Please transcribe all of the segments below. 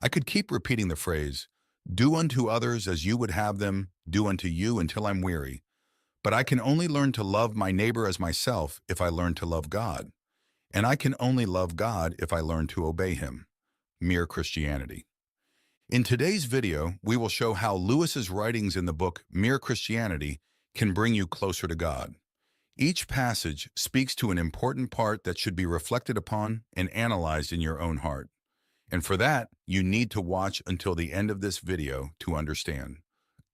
I could keep repeating the phrase, do unto others as you would have them do unto you until I'm weary. But I can only learn to love my neighbor as myself if I learn to love God. And I can only love God if I learn to obey him. Mere Christianity. In today's video, we will show how Lewis's writings in the book Mere Christianity can bring you closer to God. Each passage speaks to an important part that should be reflected upon and analyzed in your own heart. And for that, you need to watch until the end of this video to understand.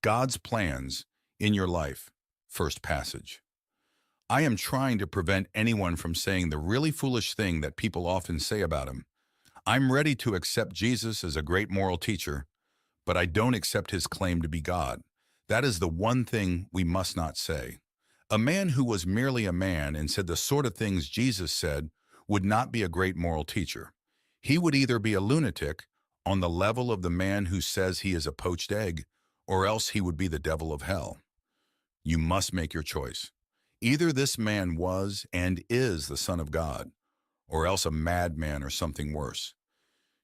God's plans in your life. First passage. I am trying to prevent anyone from saying the really foolish thing that people often say about him. I'm ready to accept Jesus as a great moral teacher, but I don't accept his claim to be God. That is the one thing we must not say. A man who was merely a man and said the sort of things Jesus said would not be a great moral teacher. He would either be a lunatic on the level of the man who says he is a poached egg, or else he would be the devil of hell. You must make your choice. Either this man was and is the Son of God, or else a madman or something worse.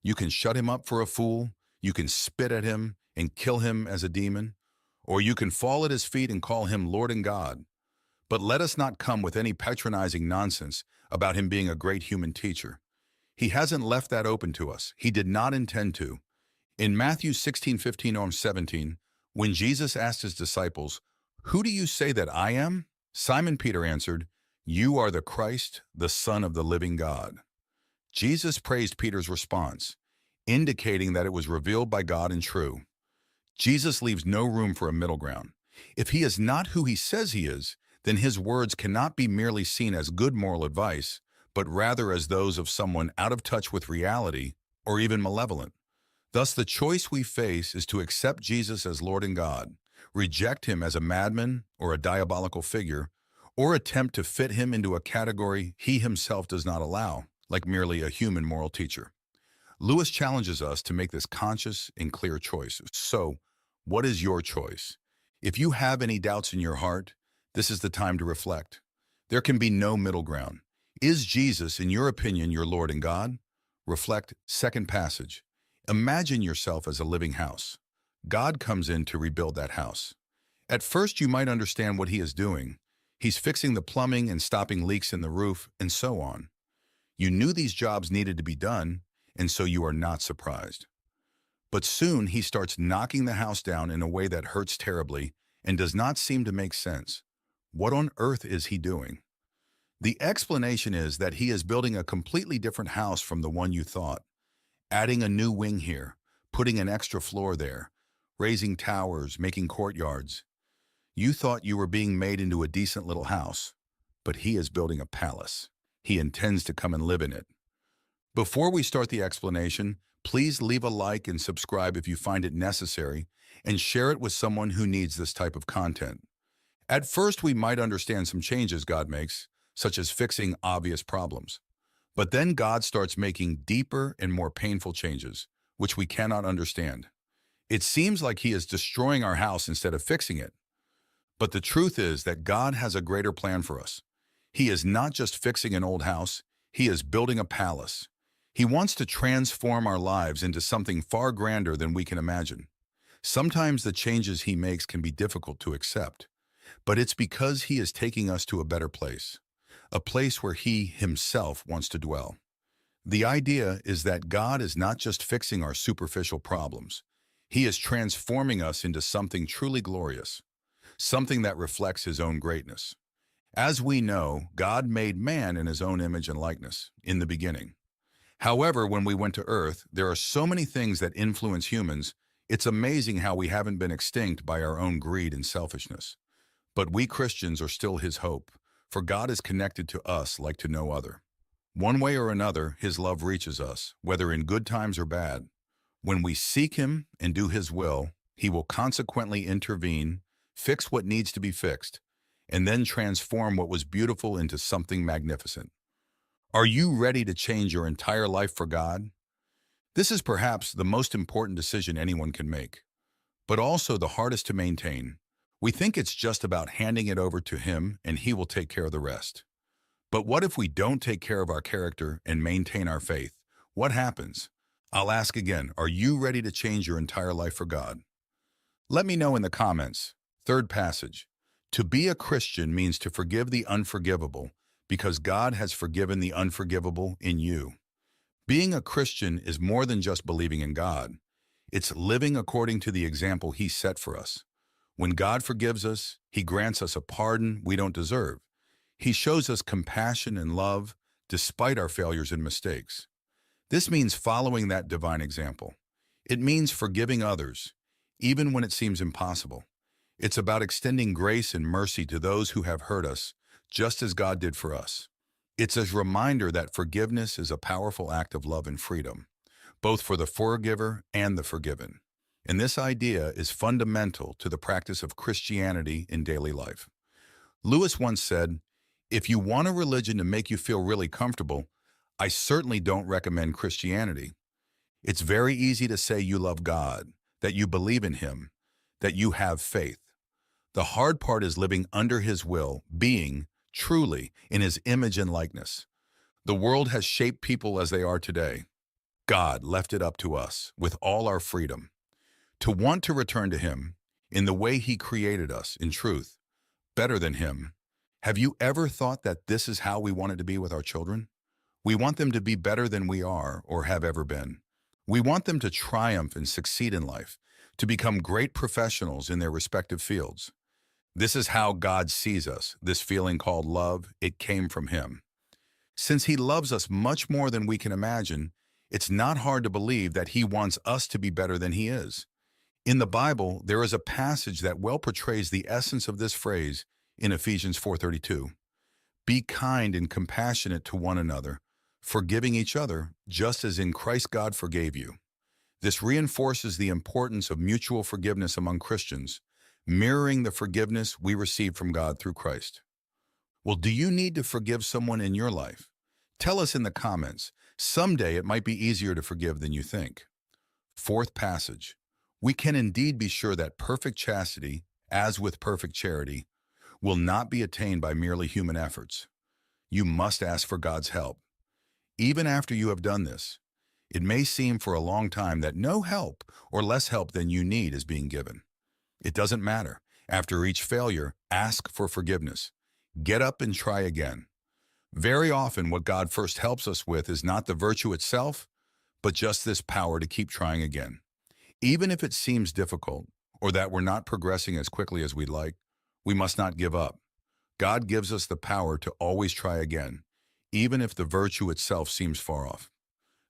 You can shut him up for a fool, you can spit at him and kill him as a demon, or you can fall at his feet and call him Lord and God. But let us not come with any patronizing nonsense about him being a great human teacher. He hasn't left that open to us. He did not intend to. In Matthew 16:15-17, when Jesus asked his disciples, "Who do you say that I am?" Simon Peter answered, "You are the Christ, the Son of the living God." Jesus praised Peter's response, indicating that it was revealed by God and true. Jesus leaves no room for a middle ground. If he is not who he says he is, then his words cannot be merely seen as good moral advice, but rather as those of someone out of touch with reality or even malevolent. Thus, the choice we face is to accept Jesus as Lord and God, reject him as a madman or a diabolical figure, or attempt to fit him into a category he himself does not allow, like merely a human moral teacher. Lewis challenges us to make this conscious and clear choice. So, what is your choice? If you have any doubts in your heart, this is the time to reflect. There can be no middle ground. Is Jesus, in your opinion, your Lord and God? Reflect. Second passage. Imagine yourself as a living house. God comes in to rebuild that house. At first, you might understand what he is doing. He's fixing the plumbing and stopping leaks in the roof, and so on. You knew these jobs needed to be done, and so you are not surprised. But soon, he starts knocking the house down in a way that hurts terribly and does not seem to make sense. What on earth is he doing? The explanation is that he is building a completely different house from the one you thought, adding a new wing here, putting an extra floor there, raising towers, making courtyards. You thought you were being made into a decent little house, but he is building a palace. He intends to come and live in it. Before we start the explanation, please leave a like and subscribe if you find it necessary, and share it with someone who needs this type of content. At first, we might understand some changes God makes, such as fixing obvious problems. But then God starts making deeper and more painful changes, which we cannot understand. It seems like he is destroying our house instead of fixing it. But the truth is that God has a greater plan for us. He is not just fixing an old house, he is building a palace. He wants to transform our lives into something far grander than we can imagine. Sometimes the changes he makes can be difficult to accept, but it's because he is taking us to a better place, a place where he himself wants to dwell. The idea is that God is not just fixing our superficial problems. He is transforming us into something truly glorious, something that reflects his own greatness. As we know, God made man in his own image and likeness in the beginning. However, when we went to earth, there are so many things that influence humans, it's amazing how we haven't been extinct by our own greed and selfishness. But we Christians are still his hope, for God is connected to us like to no other. One way or another, his love reaches us, whether in good times or bad. When we seek him and do his will, he will consequently intervene, fix what needs to be fixed, and then transform what was beautiful into something magnificent. Are you ready to change your entire life for God? This is perhaps the most important decision anyone can make, but also the hardest to maintain. We think it's just about handing it over to him and he will take care of the rest. But what if we don't take care of our character and maintain our faith? What happens? I'll ask again, are you ready to change your entire life for God? Let me know in the comments. Third passage. To be a Christian means to forgive the unforgivable because God has forgiven the unforgivable in you. Being a Christian is more than just believing in God. It's living according to the example He set for us. When God forgives us, He grants us a pardon we don't deserve. He shows us compassion and love despite our failures and mistakes. This means following that divine example. It means forgiving others, even when it seems impossible. It's about extending grace and mercy to those who have hurt us, just as God did for us. It's a reminder that forgiveness is a powerful act of love and freedom, both for the forgiver and the forgiven. And this idea is fundamental to the practice of Christianity in daily life. Lewis once said, "If you want a religion to make you feel really comfortable, I certainly don't recommend Christianity. It's very easy to say you love God, that you believe in Him, that you have faith. The hard part is living under His will, being, truly, in His image and likeness. The world has shaped people as they are today. God left it up to us, with all our freedom, to want to return to Him in the way He created us, in truth, better than Him. Have you ever thought that this is how we want it to be with our children? We want them to be better than we are or have ever been. We want them to triumph and succeed in life, to become great professionals in their respective fields. This is how God sees us, this feeling called love. It came from Him. Since He loves us much more than we can imagine, it's not hard to believe that He wants us to be better than He is. In the Bible, there is a passage that well portrays the essence of this phrase in Ephesians 4:32. Be kind and compassionate to one another, forgiving each other, just as in Christ God forgave you. This reinforces the importance of mutual forgiveness among Christians, mirroring the forgiveness we receive from God through Christ. Well, do you need to forgive someone in your life? Tell us in the comments. Someday it might be easier to forgive than you think. Fourth passage. We can indeed be sure that perfect chastity, as with perfect charity, will not be attained by merely human efforts. You must ask for God's help. Even after you have done this, it may seem for a long time that no help or less help than you need is being given. It doesn't matter. After each failure, ask for forgiveness. Get up and try again. Very often, what God first helps us with is not the virtue itself, but just this power to keep trying again. Even if it seems difficult or that we're not progressing as quickly as we'd like, we must not give up. God gives us the power to always try again, even if the virtue itself seems far off.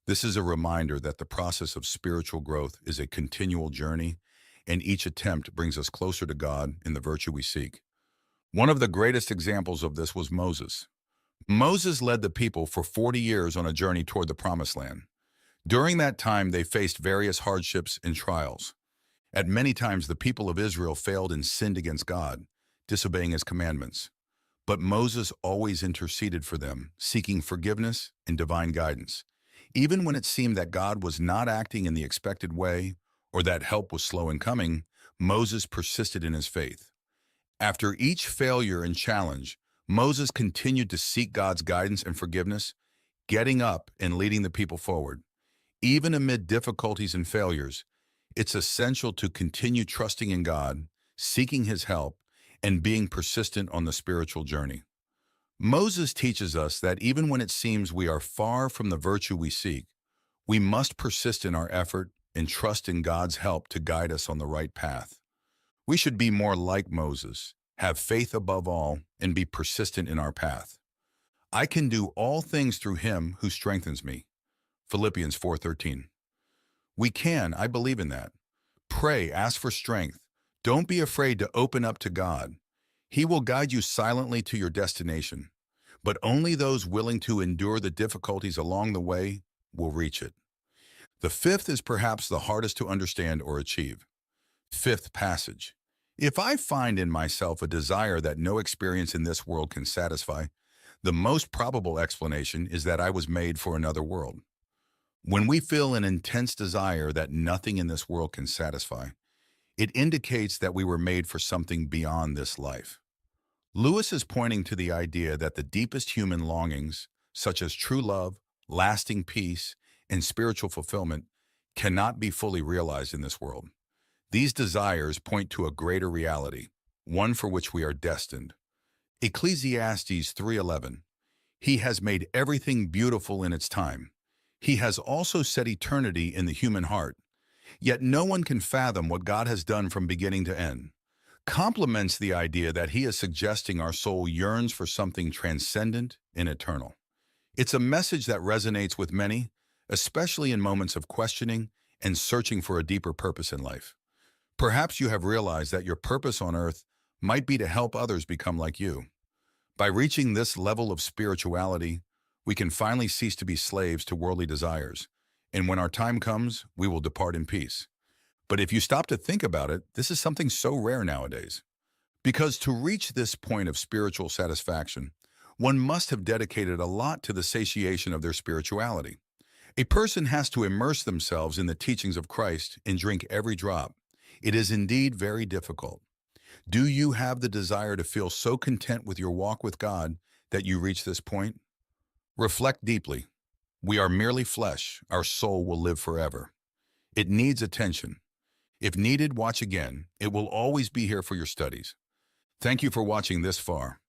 This is a reminder that the process of spiritual growth is a continual journey, and each attempt brings us closer to God in the virtue we seek. One of the greatest examples of this was Moses. Moses led the people for 40 years on a journey toward the Promised Land. During that time, they faced various hardships and trials. At many times, the people of Israel failed and sinned against God, disobeying His commandments. But Moses always interceded for them, seeking forgiveness and divine guidance. Even when it seemed that God was not acting in the expected way or that help was slow in coming, Moses persisted in his faith. After each failure and challenge, Moses continued to seek God's guidance and forgiveness, getting up and leading the people forward. Even amid difficulties and failures, it's essential to continue trusting in God, seeking His help, and being persistent on the spiritual journey. Moses teaches us that even when it seems we are far from the virtue we seek, we must persist in our effort and trust in God's help to guide us on the right path. We should be more like Moses, have faith above all, and be persistent in our path. I can do all things through Him who strengthens me. Philippians 4:13. We can, I believe in that. Pray, ask for strength. Don't be afraid to open up to God. He will guide you silently to your destination, but only those willing to endure the difficulties along the way will reach it. The fifth is perhaps the hardest to understand or achieve. Fifth passage. If I find in myself a desire that no experience in this world can satisfy, the most probable explanation is that I was made for another world. When we feel an intense desire that nothing in this world can satisfy, it indicates that we were made for something beyond this life. Lewis is pointing to the idea that the deepest human longings, such as true love, lasting peace, and spiritual fulfillment cannot be fully realized in this world. These desires point to a greater reality, one for which we are destined. Ecclesiastes 3:11. He has made everything beautiful in its time. He has also set eternity in the human heart. Yet no one can fathom what God has done from beginning to end. Complements the idea that he is suggesting our soul yearns for something transcendent and eternal. It's a message that resonates with many, especially in moments of questioning and searching for a deeper purpose in life. Perhaps you have realized that your purpose on earth might be to help others become like you. By reaching this level of spirituality, we can finally cease to be slaves to worldly desires, and when our time comes, we will depart in peace. But if you stop to think about it, this is something so rare nowadays. Because to reach this point of spiritual satisfaction, one must have dedicated a lot to the satiation of their spirituality. A person has to immerse themselves in the teachings of Christ and drink every drop. It is indeed very difficult. Do you have the desire to feel so content with your walk with God that you reach this point? Reflect deeply. We are merely flesh. Our soul will live forever. It needs attention. If needed, watch again. It will always be here for your studies. Thank you for watching this far.